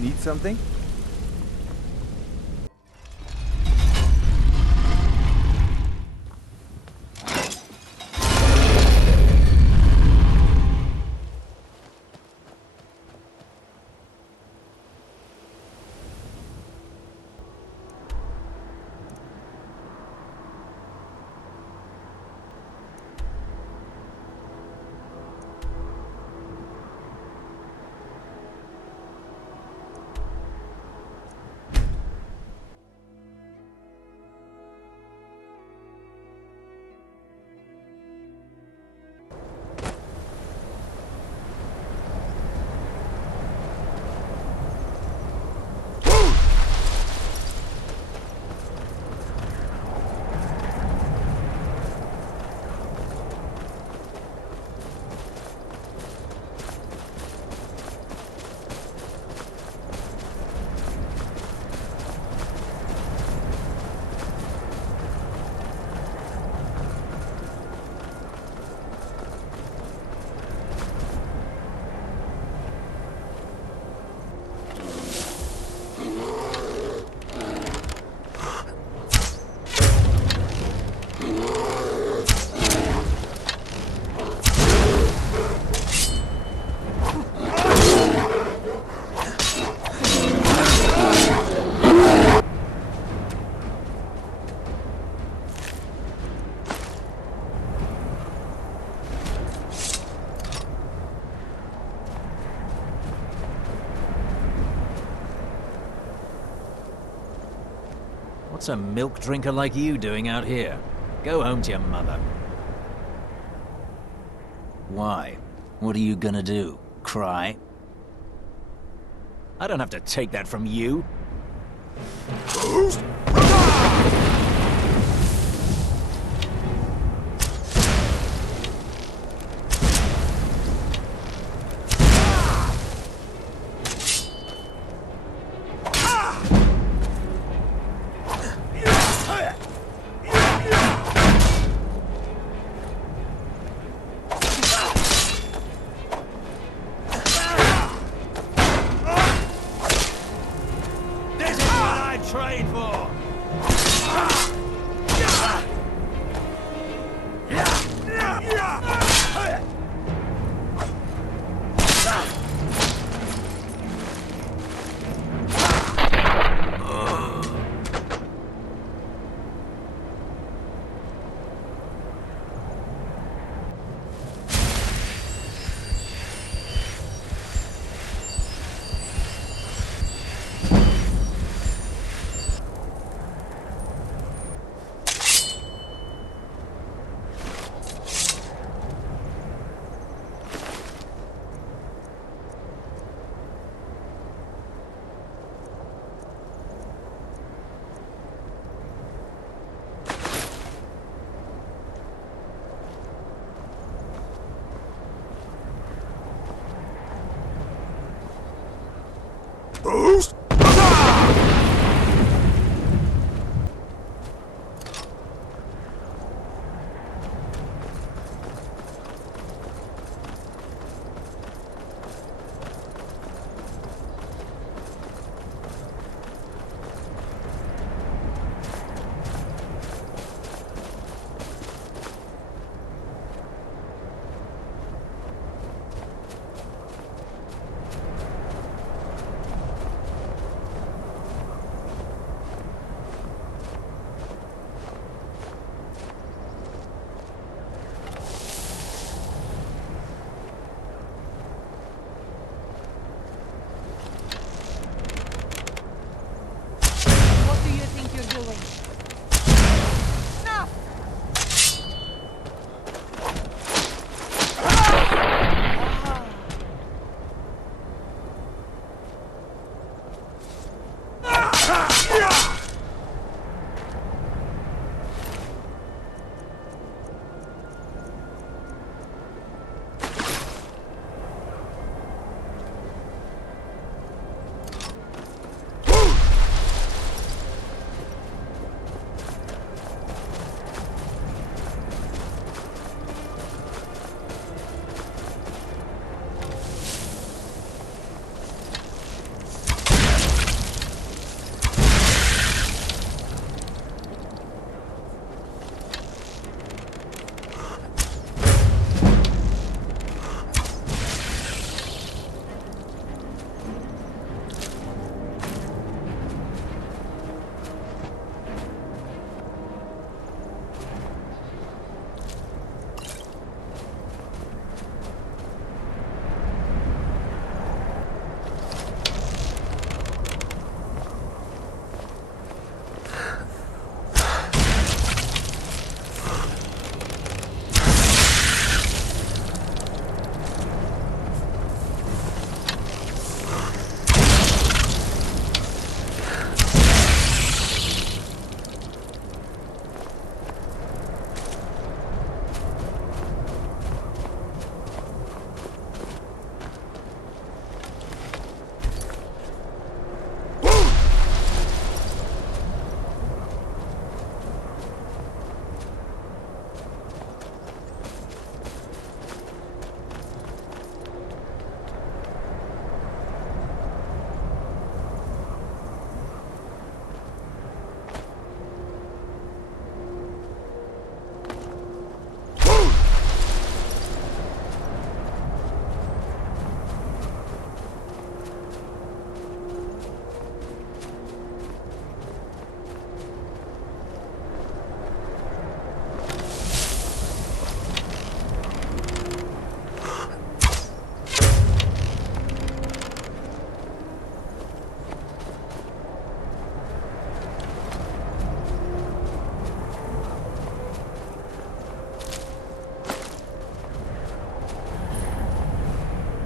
Need something? What's a milk drinker like you doing out here? Go home to your mother. Why? What are you gonna do? Cry? I don't have to take that from you. Train for!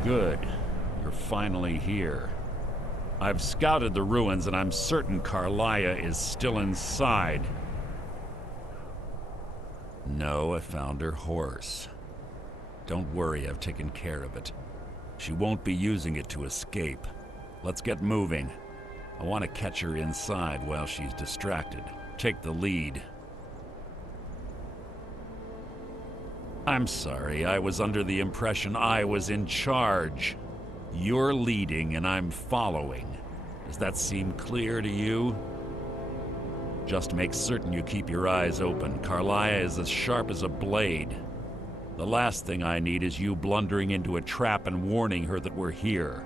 Good. You're finally here. I've scouted the ruins and I'm certain Carlia is still inside. No, I found her horse. Don't worry, I've taken care of it. She won't be using it to escape. Let's get moving. I want to catch her inside while she's distracted. Take the lead. I'm sorry, I was under the impression I was in charge. You're leading and I'm following. Does that seem clear to you? Just make certain you keep your eyes open. Carlia is as sharp as a blade. The last thing I need is you blundering into a trap and warning her that we're here.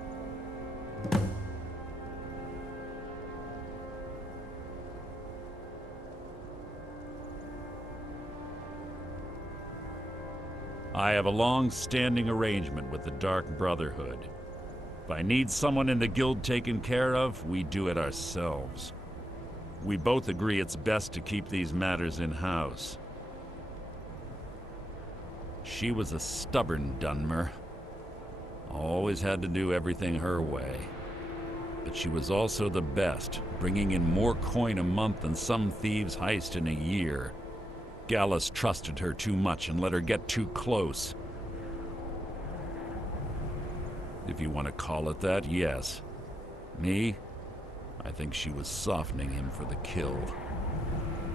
I have a long-standing arrangement with the Dark Brotherhood. If I need someone in the guild taken care of, we do it ourselves. We both agree it's best to keep these matters in-house. She was a stubborn Dunmer. Always had to do everything her way. But she was also the best, bringing in more coin a month than some thieves heist in a year. Gallus trusted her too much and let her get too close. If you want to call it that, yes. Me? I think she was softening him for the kill.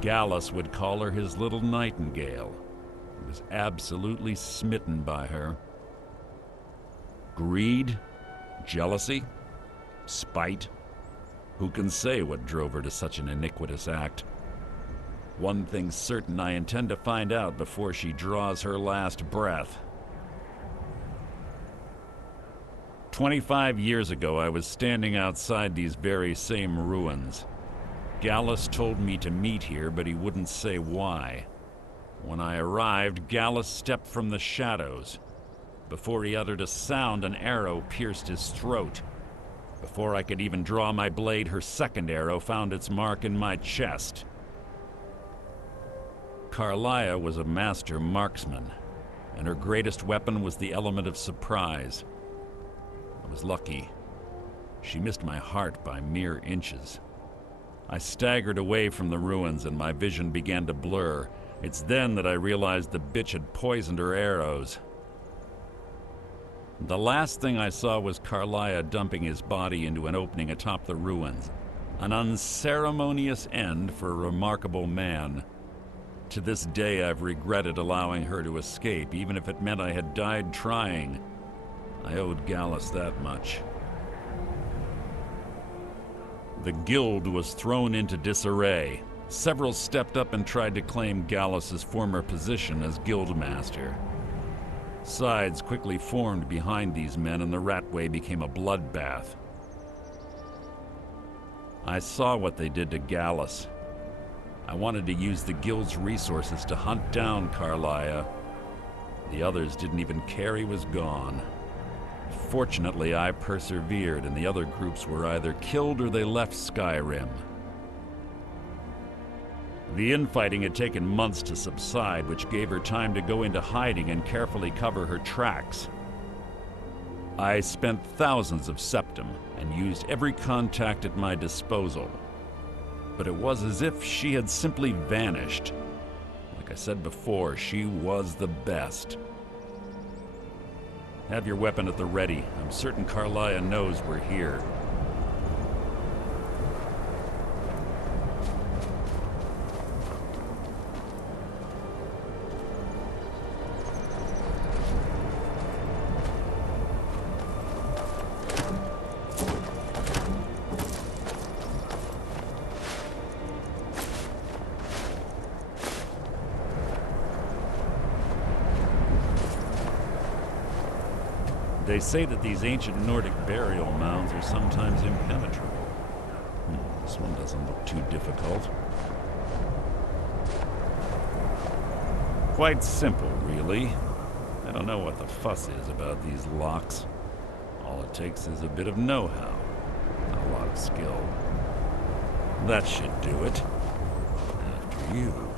Gallus would call her his little nightingale. He was absolutely smitten by her. Greed? Jealousy? Spite? Who can say what drove her to such an iniquitous act? One thing's certain, I intend to find out before she draws her last breath. 25 years ago, I was standing outside these very same ruins. Gallus told me to meet here, but he wouldn't say why. When I arrived, Gallus stepped from the shadows. Before he uttered a sound, an arrow pierced his throat. Before I could even draw my blade, her second arrow found its mark in my chest. Carlia was a master marksman, and her greatest weapon was the element of surprise. I was lucky. She missed my heart by mere inches. I staggered away from the ruins and my vision began to blur. It's then that I realized the bitch had poisoned her arrows. The last thing I saw was Carlia dumping his body into an opening atop the ruins. An unceremonious end for a remarkable man. To this day, I've regretted allowing her to escape, even if it meant I had died trying. I owed Gallus that much. The guild was thrown into disarray. Several stepped up and tried to claim Gallus's former position as guildmaster. Sides quickly formed behind these men, and the Ratway became a bloodbath. I saw what they did to Gallus. I wanted to use the guild's resources to hunt down Carlia. The others didn't even care he was gone. Fortunately, I persevered, and the other groups were either killed or they left Skyrim. The infighting had taken months to subside, which gave her time to go into hiding and carefully cover her tracks. I spent thousands of septum and used every contact at my disposal. But it was as if she had simply vanished. Like I said before, she was the best. Have your weapon at the ready. I'm certain Carlia knows we're here. They say that these ancient Nordic burial mounds are sometimes impenetrable. This one doesn't look too difficult. Quite simple, really. I don't know what the fuss is about these locks. All it takes is a bit of know-how, not a lot of skill. That should do it. After you.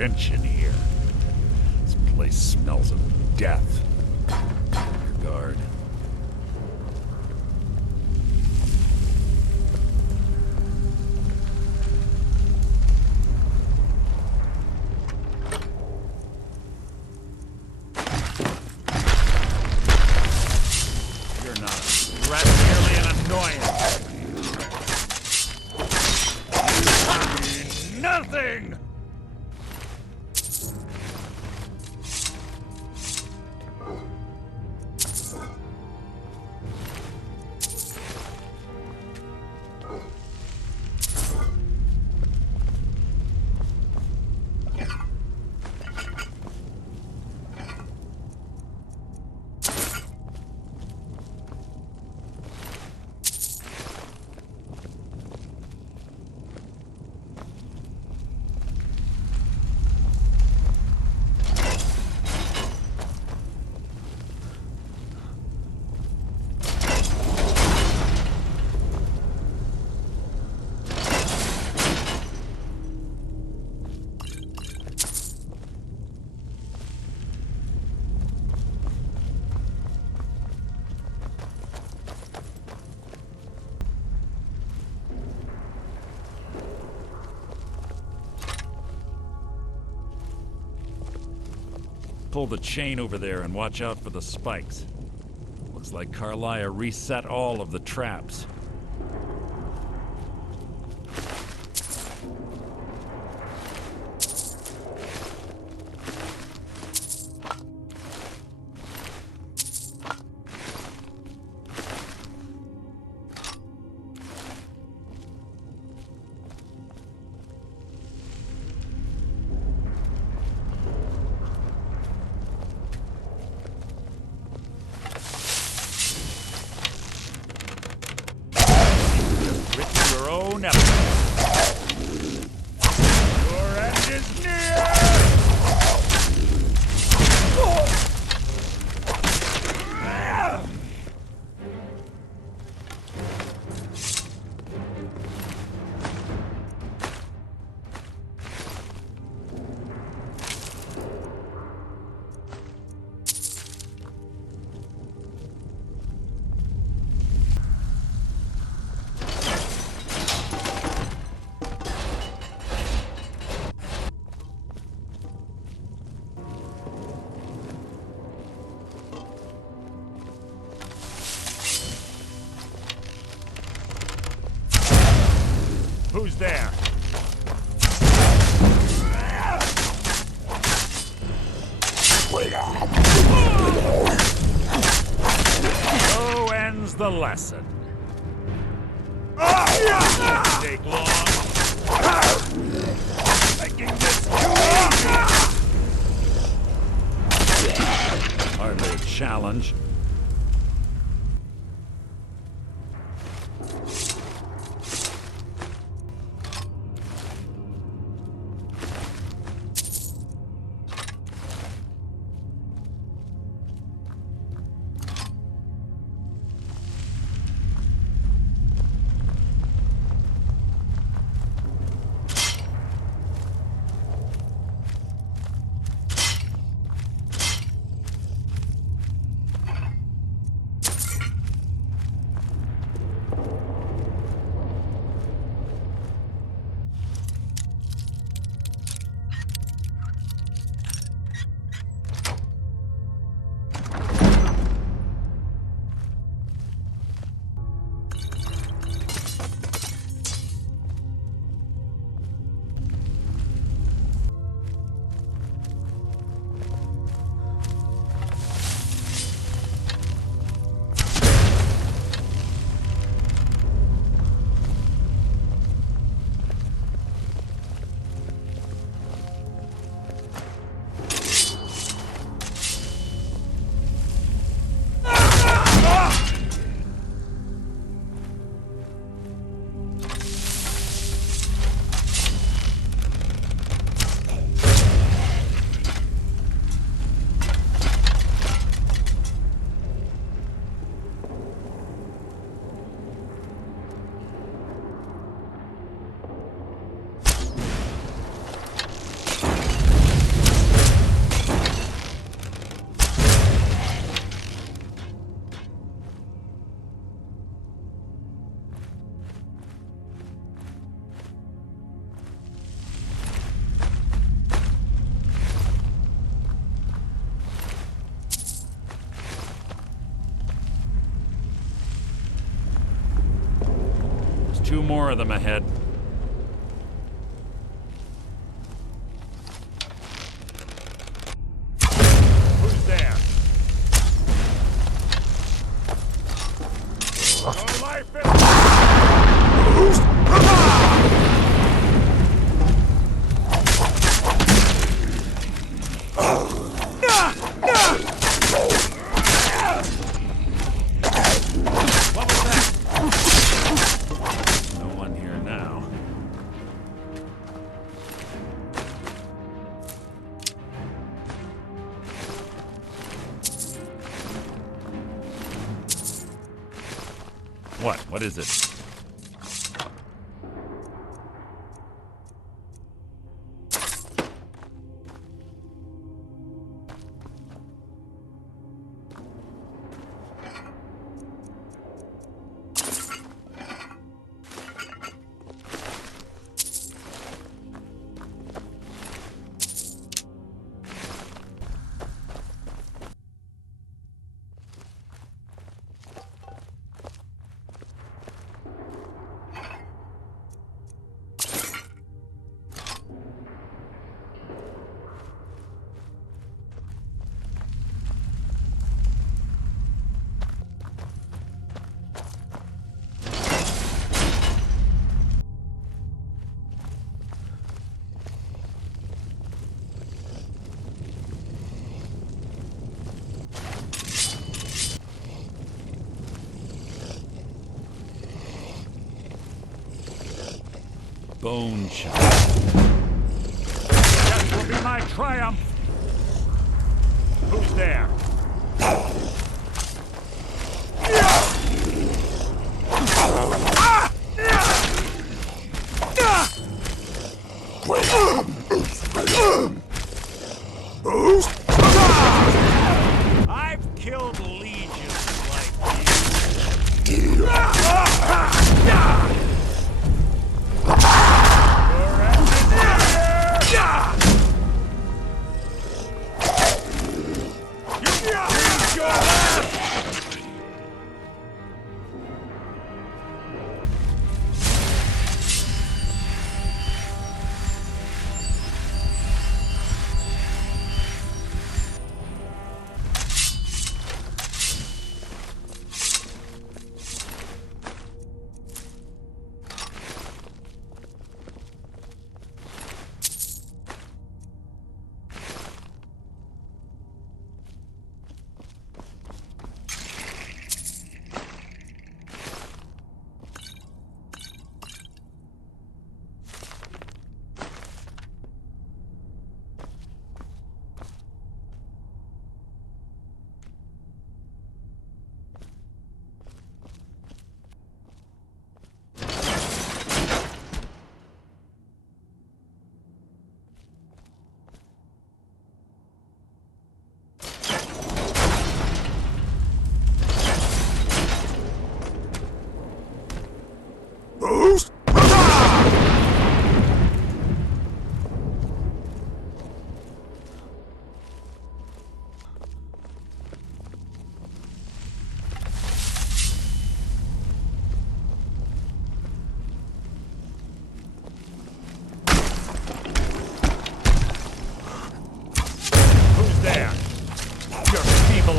stench in here. This place smells of death. Your guard. You're not a threat, merely an annoyance. You mean nothing! Pull the chain over there and watch out for the spikes. Looks like Carlia reset all of the traps. Your end is near! Who's there? So ends the lesson. Take long. Making this too easy. Hardly a challenge. more of them ahead. Who's there? Your life is... What was that? No one here now. What? What is it? Bone chop. That will be my triumph. Who's there? I've killed legions like you.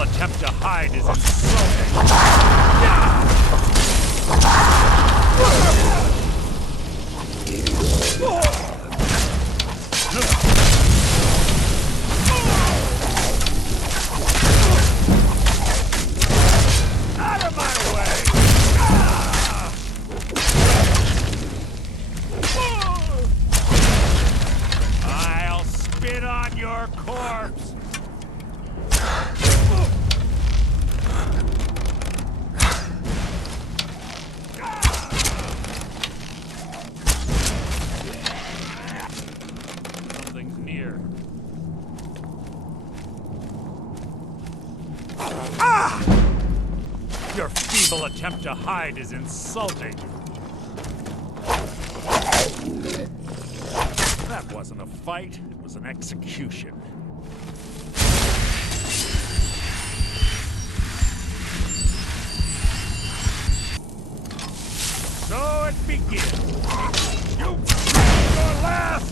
Attempt to hide is insulting. Out of my way! I'll spit on your corpse. Your feeble attempt to hide is insulting. That wasn't a fight, it was an execution. So it begins. You your last!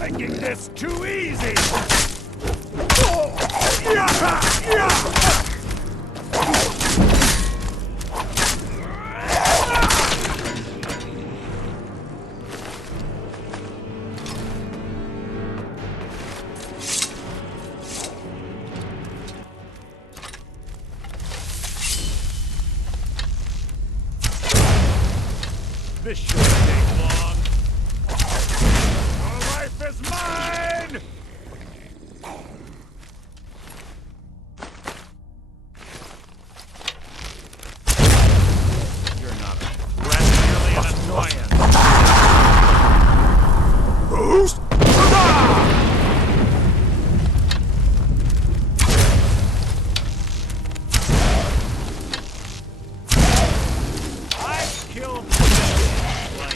Making this too easy! This shouldn't take long. Your life is mine! You're not a threat, merely an annoyance. Boost! I've killed like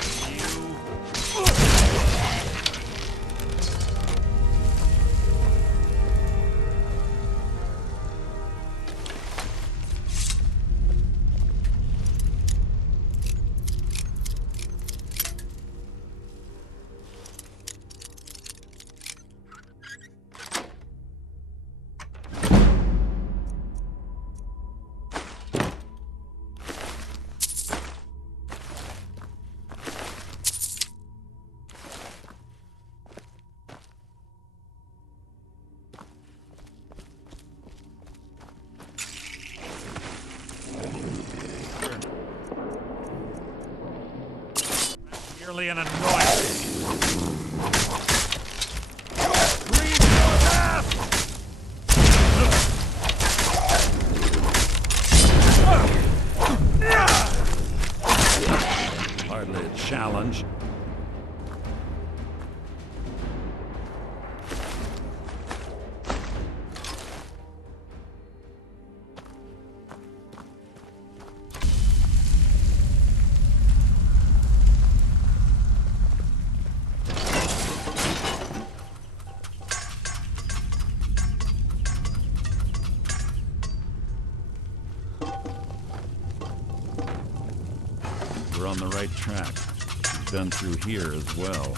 Merely an annoyance. Breathe your wrath! Hardly a challenge. We're on the right track. We've been through here as well.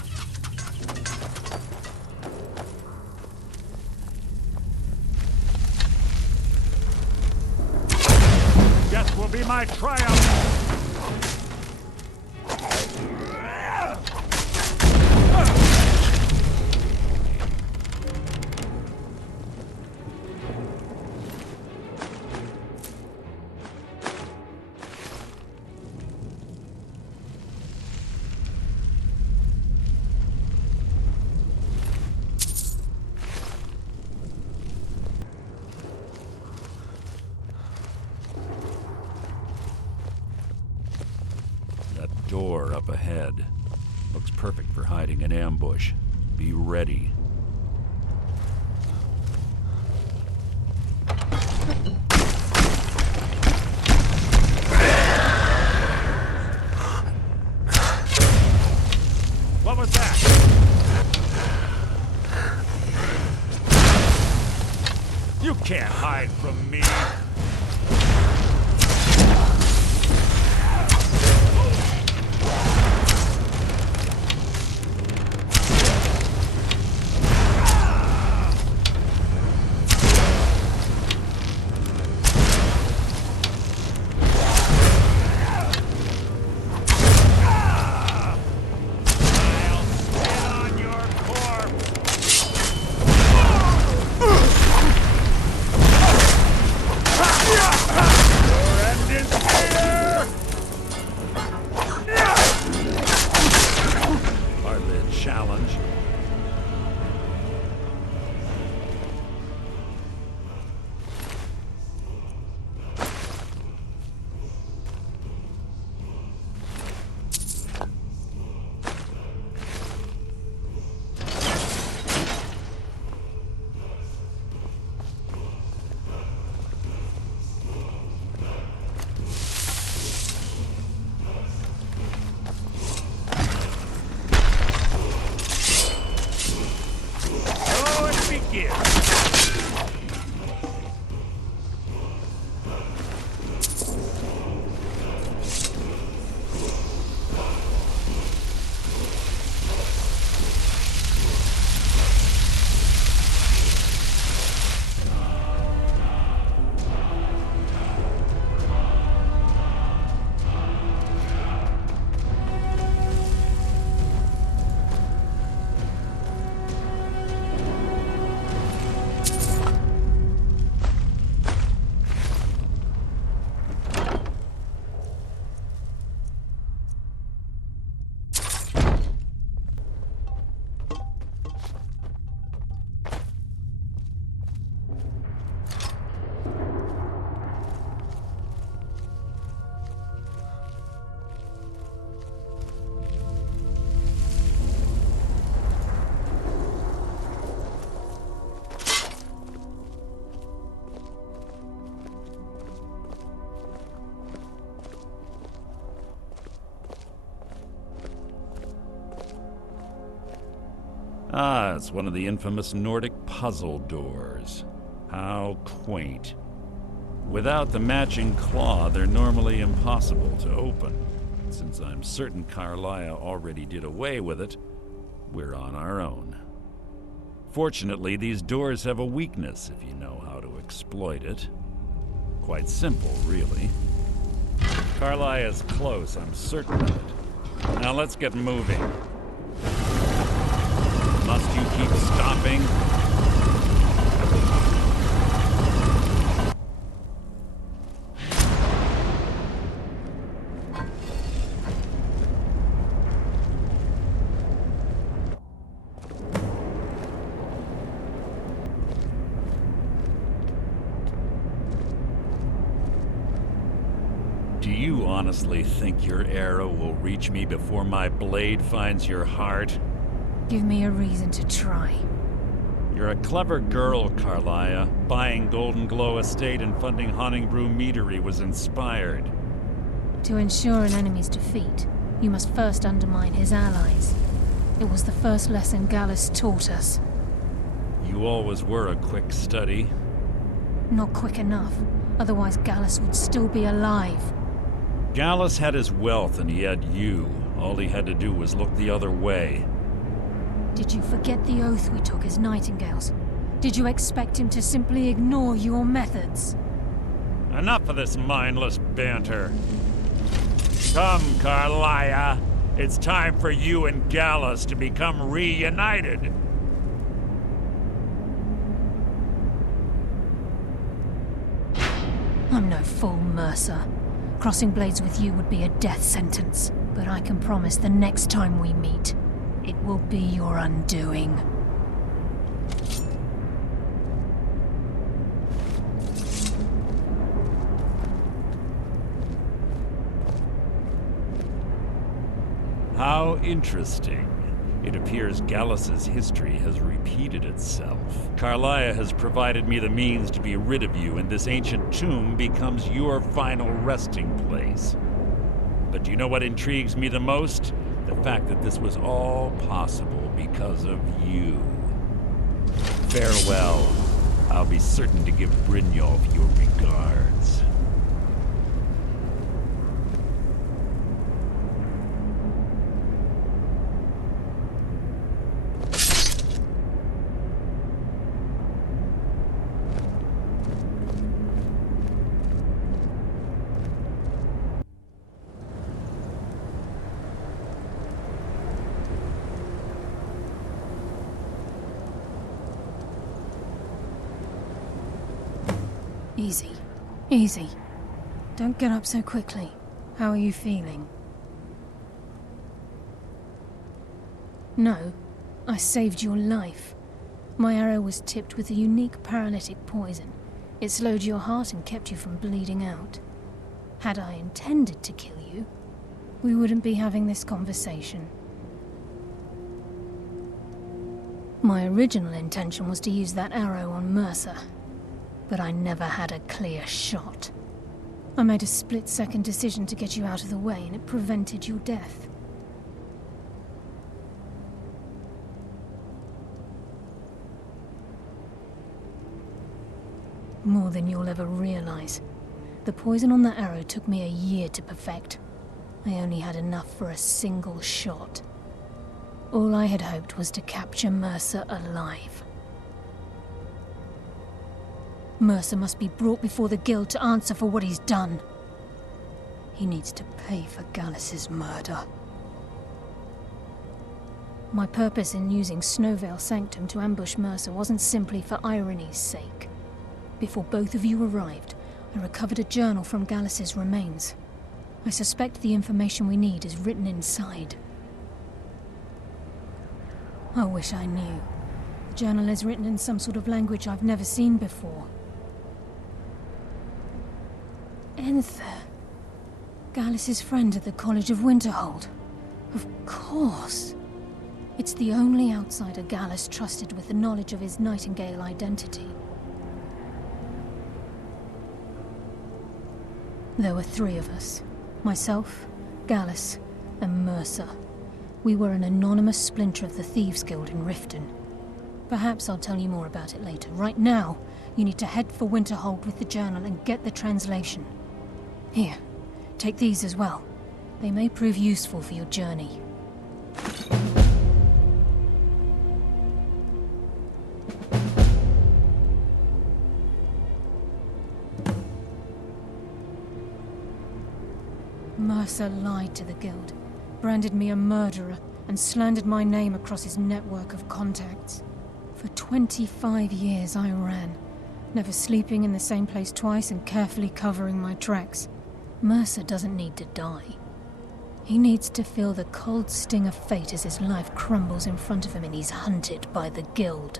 Death will be my triumph! Door up ahead. Looks perfect for hiding an ambush. Be ready. What was that? You can't hide from me. Ah, it's one of the infamous Nordic puzzle doors. How quaint. Without the matching claw, they're normally impossible to open. Since I'm certain Carlia already did away with it, we're on our own. Fortunately, these doors have a weakness if you know how to exploit it. Quite simple, really. Carlia is close, I'm certain of it. Now let's get moving. Must you keep stopping? you honestly think your arrow will reach me before my blade finds your heart? Give me a reason to try. You're a clever girl, Carlia. Buying Golden Glow Estate and funding Honningbrew Meadery was inspired. To ensure an enemy's defeat, you must first undermine his allies. It was the first lesson Gallus taught us. You always were a quick study. Not quick enough, otherwise Gallus would still be alive. Gallus had his wealth and he had you. All he had to do was look the other way. Did you forget the oath we took as Nightingales? Did you expect him to simply ignore your methods? Enough of this mindless banter. Come, Carlia. It's time for you and Gallus to become reunited. I'm no fool, Mercer. Crossing blades with you would be a death sentence. But I can promise the next time we meet, it will be your undoing. How interesting. It appears Gallus's history has repeated itself. Carlia has provided me the means to be rid of you, and this ancient tomb becomes your final resting place. But do you know what intrigues me the most? The fact that this was all possible because of you. Farewell. I'll be certain to give Brynjolf your regards. Easy. Easy. Don't get up so quickly. How are you feeling? No. I saved your life. My arrow was tipped with a unique paralytic poison. It slowed your heart and kept you from bleeding out. Had I intended to kill you, we wouldn't be having this conversation. My original intention was to use that arrow on Mercer, but I never had a clear shot. I made a split-second decision to get you out of the way, and it prevented your death. More than you'll ever realize. The poison on that arrow took me a year to perfect. I only had enough for a single shot. All I had hoped was to capture Mercer alive. Mercer must be brought before the Guild to answer for what he's done. He needs to pay for Gallus's murder. My purpose in using Snowvale Sanctum to ambush Mercer wasn't simply for irony's sake. Before both of you arrived, I recovered a journal from Gallus's remains. I suspect the information we need is written inside. I wish I knew. The journal is written in some sort of language I've never seen before. Enther. Gallus's friend at the College of Winterhold. Of course. It's the only outsider Gallus trusted with the knowledge of his Nightingale identity. There were 3 of us. Myself, Gallus, and Mercer. We were an anonymous splinter of the Thieves' Guild in Riften. Perhaps I'll tell you more about it later. Right now, you need to head for Winterhold with the journal and get the translation. Here, take these as well. They may prove useful for your journey. Mercer lied to the Guild, branded me a murderer, and slandered my name across his network of contacts. For 25 years I ran, never sleeping in the same place twice and carefully covering my tracks. Mercer doesn't need to die. He needs to feel the cold sting of fate as his life crumbles in front of him and he's hunted by the Guild.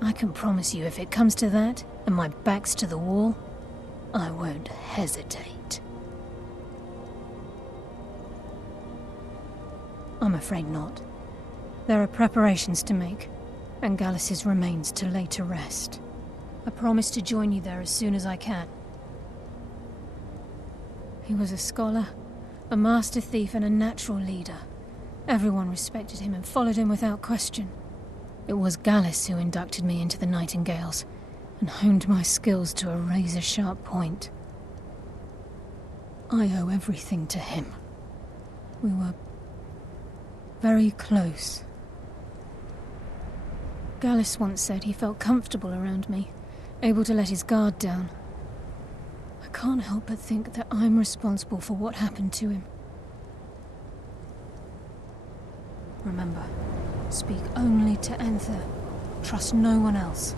I can promise you if it comes to that, and my back's to the wall, I won't hesitate. I'm afraid not. There are preparations to make, and Gallus's remains to lay to rest. I promise to join you there as soon as I can. He was a scholar, a master thief, and a natural leader. Everyone respected him and followed him without question. It was Gallus who inducted me into the Nightingales, and honed my skills to a razor-sharp point. I owe everything to him. We were very close. Gallus once said he felt comfortable around me, able to let his guard down. I can't help but think that I'm responsible for what happened to him. Remember, speak only to Enther. Trust no one else.